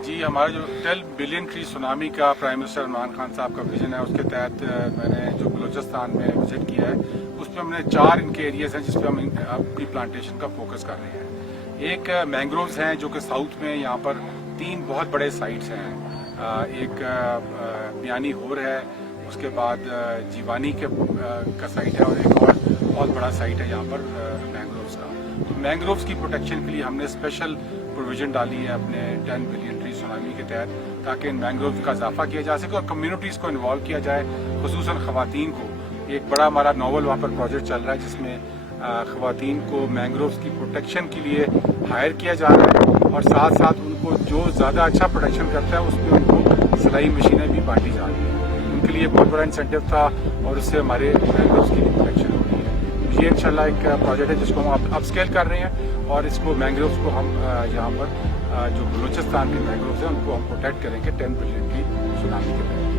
जी, हमारा जो 10 billion tree tsunami का प्राइम मिनिस्टर इमरान खान साहब का विजन है, उसके तहत मैंने जो बलोचिस्तान में विजिट किया है उस पर हमने 4 इनके एरियाज हैं जिस पर हम अपनी प्लांटेशन का फोकस कर रहे हैं। एक मैंग्रोव्स हैं जो कि साउथ में यहाँ पर 3 बहुत बड़े साइट्स हैं। एक बियानी होर है, उसके बाद जीवानी का साइट है और एक और बहुत बड़ा साइट है यहाँ पर मैंग्रोव्स का। तो मैंग्रोव्स की प्रोटेक्शन के लिए हमने स्पेशल प्रोविजन डाली है अपने 10 बिलियन ट्री सुनामी के तहत, ताकि इन मैंग्रोव्स का इजाफा किया जा सके और कम्युनिटीज़ को इन्वॉल्व किया जाए, खुसूसन ख़वातीन को। एक बड़ा हमारा नॉवल वहाँ पर प्रोजेक्ट चल रहा है जिसमें ख़वातीन को मैंग्रोव्स की प्रोटेक्शन के लिए हायर किया जा रहा है और साथ साथ उनको जो ज़्यादा अच्छा प्रोटेक्शन करता है उस पर उनको सिलाई मशीनें भी बांटी जा रही हैं। उनके लिए बहुत बड़ा इंसेंटिव था और उससे हमारे मैंग्रोव्स की प्रोटेक्शन हो रही है। ये इंशाल्लाह एक प्रोजेक्ट है जिसको हम अपस्केल कर रहे हैं और इसको मैंग्रोव्स को हम यहाँ पर जो बलोचिस्तान के मैंग्रोव्स हैं उनको हम प्रोटेक्ट करेंगे 10 बिलियन की सुनामी के तहत।